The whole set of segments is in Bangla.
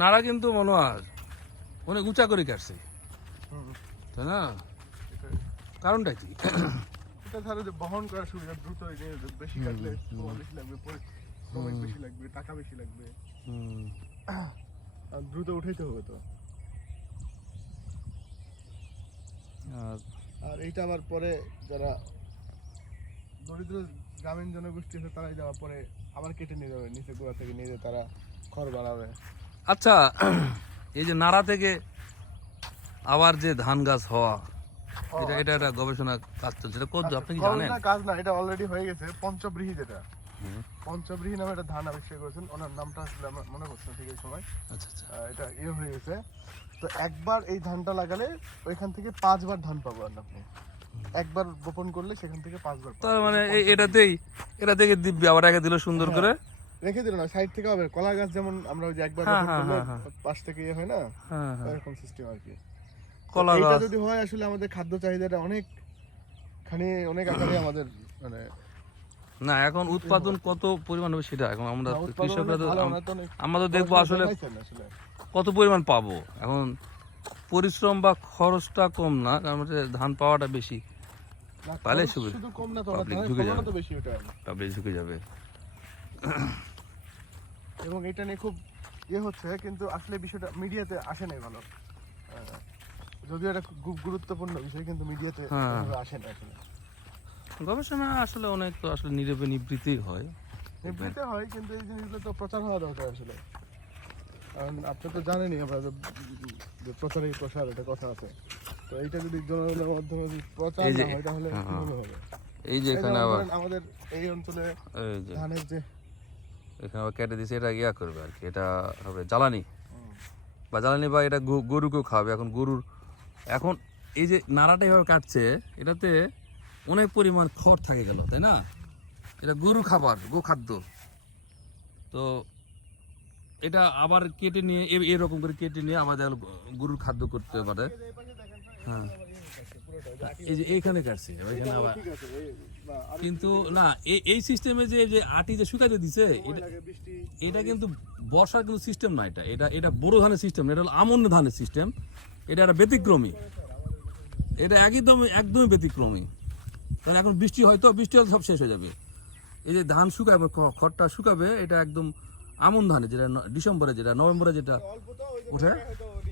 নাড়া কিন্তু মনে হয় অনেক উঁচা করে কাটছে। তাই না? কারণটা কি? এটা ধরো যে বহন করার সুবিধা দ্রুত বেশি কাটলে বেশি লাগবে বেশি লাগবে টাকা বেশি লাগবে। আর দ্রুত উঠাইতে হবে তো। আর আর এইটা আবার পরে যারা দরিদ্র গ্রামীণ জনগোষ্ঠী আছে তারাই যাওয়ার পরে আবার কেটে নিয়ে যাবে নিচে গোড়া থেকে নিয়ে যেয়ে তারা খড় বাড়াবে আচ্ছা এই যে নাড়া থেকে আবার যে ধান গাছ হওয়া এটা এটা একটা গবেষণা কাজ চলছে এটা কত আপনি কি জানেন? কাজ না এটা অলরেডি হয়ে গেছে পঞ্চব্রীহি যেটা। হুম। পঞ্চব্রীহি নামে একটা ধান আবিষ্কার করেছেন ওনার নামটা আসলে আমার মনে করছে ঠিক এই সময় আচ্ছা আচ্ছা। এটা ইয়ে হয়ে গেছে। তো একবার এই ধানটা লাগালে ওইখান থেকে পাঁচবার ধান পাবো আর আপনি একবার বপন করলে সেখান থেকে পাঁচবার তার মানে এটাতেই এটা থেকে দিব্যি আবার একে দিল সুন্দর করে। রেখে দিল না সাইড থেকে হবে। কলা গাছ যেমন আমরা ওই যে একবার হ্যাঁ, হ্যাঁ, হ্যাঁ, পাশ থেকে ইয়ে হয় না হ্যাঁ হ্যাঁ। এরকম সিস্টেম আর কি। কলা গাছ। যদি হয় আসলে আমাদের খাদ্য চাহিদাটা অনেক খানি অনেক আকারে আমাদের মানে না এখন উৎপাদন কত পরিমাণ হবে সেটা এখন আমরা কৃষকরা তো আমরা তো দেখব আসলে আসলে। কত পরিমাণ পাবো। এখন পরিশ্রম বা খরচটা কম না কারণ হচ্ছে ধান পাওয়াটা বেশি পালে সুবিধা। ঢুকে ফলনও যাবে। পাবলিক ঝুঁকে যাবে এবং এটা নিয়ে খুব ইয়ে হচ্ছে কিন্তু আসলে বিষয়টা মিডিয়াতে আসে নাই ভালো যদিও এটা খুব গুরুত্বপূর্ণ বিষয় কিন্তু মিডিয়াতে হ্যাঁ। আসে না আসলে গবেষণা আসলে অনেক তো আসলে নীরবে নিবৃত্তি হয় এমনিতে হয় কিন্তু এই জিনিসগুলো তো প্রচার হওয়া দরকার আসলে কারণ আপনি তো জানেনই আমরা যে- যে প্রসার একটা কথা আছে। তো এইটা যদি জনগণের মাধ্যমে যদি প্রচার না হয় তাহলে হ্যাঁ, কীভাবে হবে? এই যে এখানে আবার আমাদের এই অঞ্চলে ধানের যে এখানে আবার কেটে দিছে এটা ইয়া করবে আর কি এটা হবে জ্বালানি। বা জ্বালানি বা এটা গরুকেও খাবে এখন গরুর এখন এই যে নাড়াটা এভাবে কাটছে এটাতে অনেক পরিমাণ খড় থাকে গেল তাই না? এটা গরু খাবার গো খাদ্য তো এটা আবার কেটে নিয়ে এরকম করে কেটে নিয়ে আমাদের গরুর খাদ্য করতে পারে হ্যাঁ। এই যে এইখানে কাটছে, ওইখানে আবার। কিন্তু না এই সিস্টেমে যে যে আটি যে শুকাতে দিছে, এটা কিন্তু বর্ষার কিন্তু সিস্টেম না এটা। এটা এটা বড় ধানের সিস্টেম এটা হলো আমন ধানের সিস্টেম এটা একটা ব্যতিক্রমী। এটা একদম, একদমই ব্যতিক্রমী। কারণ এখন বৃষ্টি হয়তো বৃষ্টি হলে সব শেষ হয়ে যাবে। এই যে ধান শুকাবে খড়টা শুকাবে, এটা একদম আমন ধানে যেটা ডিসেম্বরে যেটা নভেম্বরে যেটা ওঠে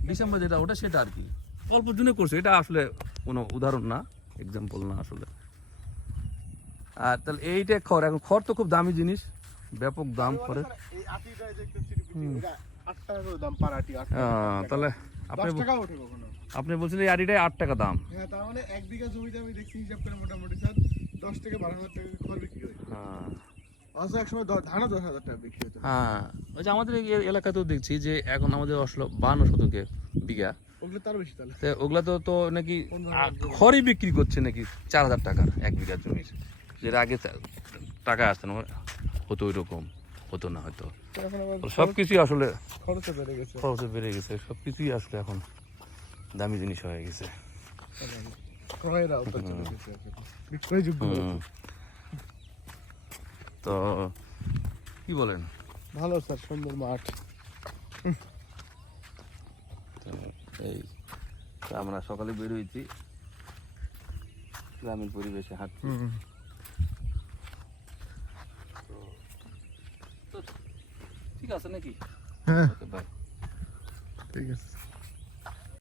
ডিসেম্বর যেটা ওঠে সেটা আর কি। অল্প জুনে করছে এটা আসলে কোনো উদাহরণ না এক্সাম্পল না আসলে। আর তাহলে এইটা খড় এখন খড় তো খুব দামি জিনিস ব্যাপক দাম খড়ের। এই আটিটা যে একটা চিটিপিটি, এটা আট টাকা করে তাহলে আপনি আপনি বলছিলেন এই আড়িটায় আট টাকা দাম। হ্যাঁ তার মানে এক বিঘা জমিতে আমি দেখছি হিসাব করে মোটামুটি স্যার দশ থেকে বারো হাজার টাকা খড় এক সময় ধানও দশ হাজার টাকা বিক্রি হতো হ্যাঁ। ওই যে আমাদের এই এলাকাতেও দেখছি যে এখন আমাদের আসলো বান্ন শতকে বিঘা। ওগুলো তারও বেশি তাহলে। তো ওগুলা তো তো নাকি খড়ই বিক্রি করছে নাকি চার হাজার টাকার এক বিঘা জমির যেটা আগে টাকা আসতো না হতো ওই রকম হতো না হয়তো। সব কিছুই আসলে খরচও বেড়ে গেছে। খরচে বেড়ে গেছে সব কিছুই আসলে এখন দামি জিনিস হয়ে গেছে। ক্রয়ের আওতা চলে গেছে বিক্রয়যোগ্য হয়েছে। হুম। তো কি বলেন? ভালো স্যার সুন্দর মাঠ। তো এই আমরা সকালে বের হয়েছি। গ্রামীণ পরিবেশে হাঁটছি। তো ঠিক আছে নাকি? হ্যাঁ। ঠিক আছে।